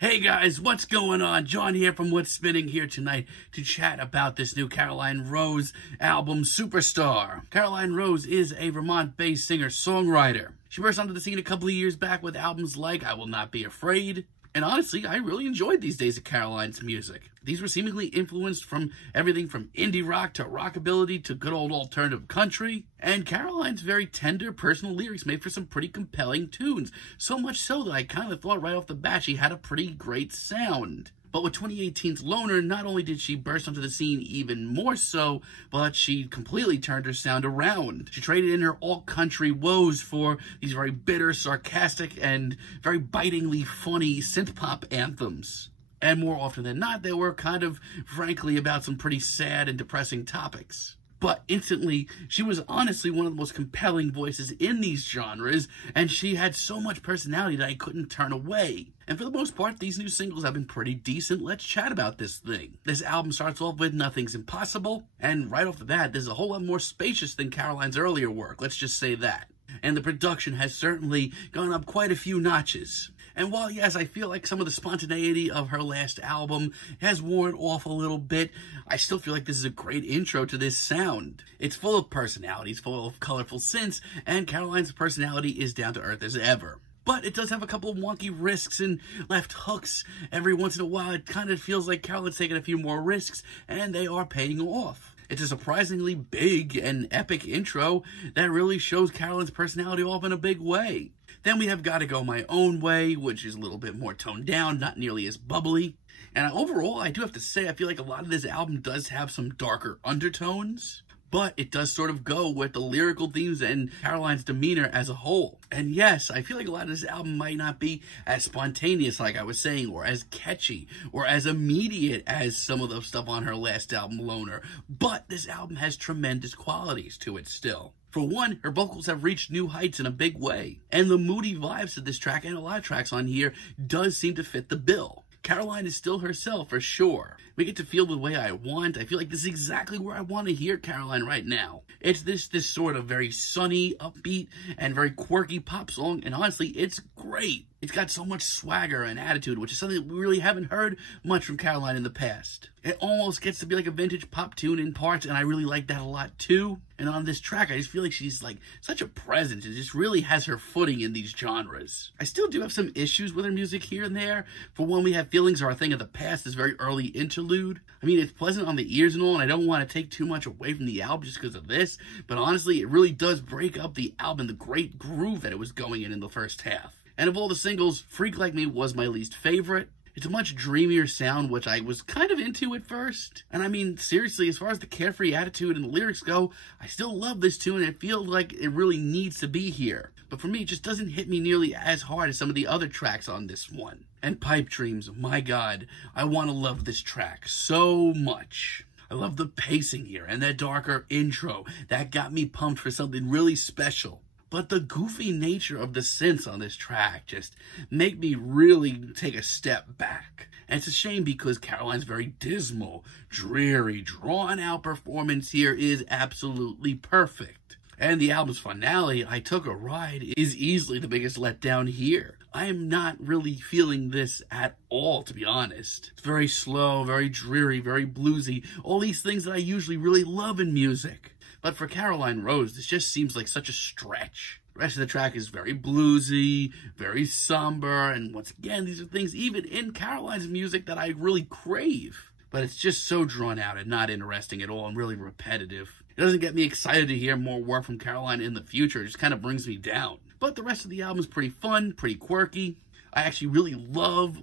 Hey guys, what's going on? John here from What's Spinning here tonight to chat about this new Caroline Rose album, Superstar. Caroline Rose is a Vermont-based singer-songwriter. She burst onto the scene a couple of years back with albums like I Will Not Be Afraid. And honestly, I really enjoyed these days of Caroline's music. These were seemingly influenced from everything from indie rock to rockabilly to good old alternative country. And Caroline's very tender, personal lyrics made for some pretty compelling tunes. So much so that I kind of thought right off the bat she had a pretty great sound. But with 2018's Loner, not only did she burst onto the scene even more so, but she completely turned her sound around. She traded in her alt-country woes for these very bitter, sarcastic, and very bitingly funny synth-pop anthems. And more often than not, they were kind of, frankly, about some pretty sad and depressing topics. But instantly, she was honestly one of the most compelling voices in these genres, and she had so much personality that I couldn't turn away. And for the most part, these new singles have been pretty decent. Let's chat about this thing. This album starts off with Nothing's Impossible, and right off the bat, there's a whole lot more spacious than Caroline's earlier work, let's just say that. And the production has certainly gone up quite a few notches. And while, yes, I feel like some of the spontaneity of her last album has worn off a little bit, I still feel like this is a great intro to this sound. It's full of personalities, full of colorful synths, and Caroline's personality is down to earth as ever. But it does have a couple of wonky risks and left hooks. Every once in a while, it kind of feels like Caroline's taking a few more risks, and they are paying off. It's a surprisingly big and epic intro that really shows Caroline's personality off in a big way. Then we have Gotta Go My Own Way, which is a little bit more toned down, not nearly as bubbly. And overall, I do have to say, I feel like a lot of this album does have some darker undertones, but it does sort of go with the lyrical themes and Caroline's demeanor as a whole. And yes, I feel like a lot of this album might not be as spontaneous, like I was saying, or as catchy, or as immediate as some of the stuff on her last album, Loner. But this album has tremendous qualities to it still. For one, her vocals have reached new heights in a big way. And the moody vibes of this track, and a lot of tracks on here, does seem to fit the bill. Caroline is still herself, for sure. We get to feel the way I want. I feel like this is exactly where I want to hear Caroline right now. It's this sort of very sunny, upbeat, and very quirky pop song, and honestly, it's great. It's got so much swagger and attitude, which is something that we really haven't heard much from Caroline in the past. It almost gets to be like a vintage pop tune in parts, and I really like that a lot too. And on this track, I just feel like she's like such a presence. It just really has her footing in these genres. I still do have some issues with her music here and there. For one, we have Feelings Are a Thing of the Past, this very early interlude. I mean, it's pleasant on the ears and all, and I don't want to take too much away from the album just because of this, but honestly, it really does break up the album, the great groove that it was going in the first half. And of all the singles, Freak Like Me was my least favorite. It's a much dreamier sound, which I was kind of into at first. And I mean, seriously, as far as the carefree attitude and the lyrics go, I still love this tune, and it feels like it really needs to be here. But for me, it just doesn't hit me nearly as hard as some of the other tracks on this one. And Pipe Dreams, my God, I want to love this track so much. I love the pacing here and that darker intro. That got me pumped for something really special. But the goofy nature of the synths on this track just make me really take a step back. And it's a shame because Caroline's very dismal, dreary, drawn-out performance here is absolutely perfect. And the album's finale, I Took a Ride, is easily the biggest letdown here. I am not really feeling this at all, to be honest. It's very slow, very dreary, very bluesy, all these things that I usually really love in music. But for Caroline Rose, this just seems like such a stretch. The rest of the track is very bluesy, very somber, and once again, these are things even in Caroline's music that I really crave. But it's just so drawn out and not interesting at all and really repetitive. It doesn't get me excited to hear more work from Caroline in the future. It just kind of brings me down. But the rest of the album is pretty fun, pretty quirky. I actually really love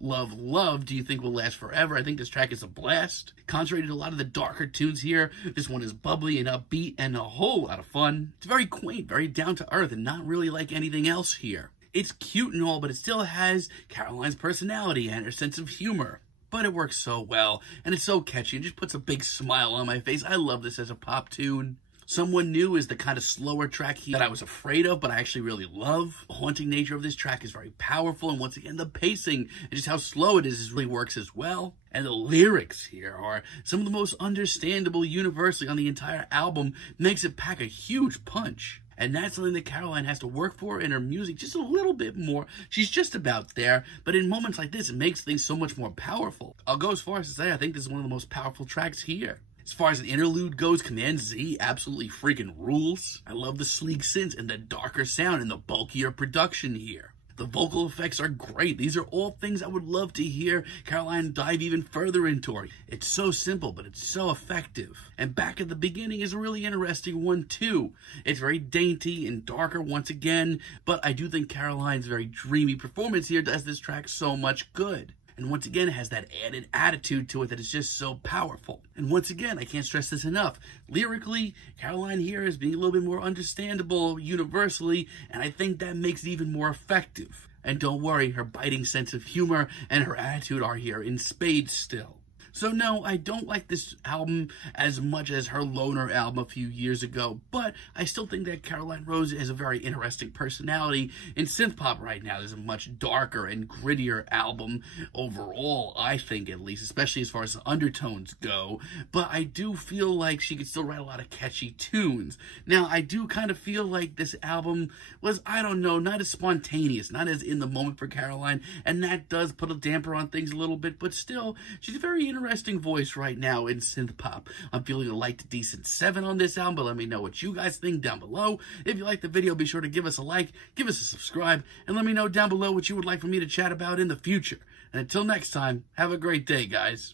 Do You Think We'll Last Forever. I think this track is a blast. Contrary to a lot of the darker tunes here, this one is bubbly and upbeat and a whole lot of fun. It's very quaint, very down to earth, and not really like anything else here. It's cute and all, but it still has Caroline's personality and her sense of humor. But it works so well, and it's so catchy, and just puts a big smile on my face. I love this as a pop tune. Someone New is the kind of slower track here that I was afraid of, but I actually really love. The haunting nature of this track is very powerful, and once again, the pacing and just how slow it is really works as well. And the lyrics here are some of the most understandable universally on the entire album, makes it pack a huge punch. And that's something that Caroline has to work for in her music just a little bit more. She's just about there, but in moments like this, it makes things so much more powerful. I'll go as far as to say I think this is one of the most powerful tracks here. As far as an interlude goes, Command Z absolutely freaking rules. I love the sleek synths and the darker sound and the bulkier production here. The vocal effects are great. These are all things I would love to hear Caroline dive even further into. It's so simple, but it's so effective. And Back at the Beginning is a really interesting one too. It's very dainty and darker once again, but I do think Caroline's very dreamy performance here does this track so much good. And once again, it has that added attitude to it that is just so powerful. And once again, I can't stress this enough. Lyrically, Caroline here is being a little bit more understandable universally, and I think that makes it even more effective. And don't worry, her biting sense of humor and her attitude are here in spades still. So no, I don't like this album as much as her Loner album a few years ago, but I still think that Caroline Rose has a very interesting personality in synth pop right now. There's a much darker and grittier album overall, I think at least, especially as far as the undertones go, but I do feel like she could still write a lot of catchy tunes. Now, I do kind of feel like this album was, I don't know, not as spontaneous, not as in the moment for Caroline, and that does put a damper on things a little bit, but still, she's a very interesting voice right now in synth pop. I'm feeling a light to decent 7 on this album, but let me know what you guys think down below. If you like the video, be sure to give us a like, give us a subscribe, and let me know down below what you would like for me to chat about in the future. And until next time, have a great day, guys.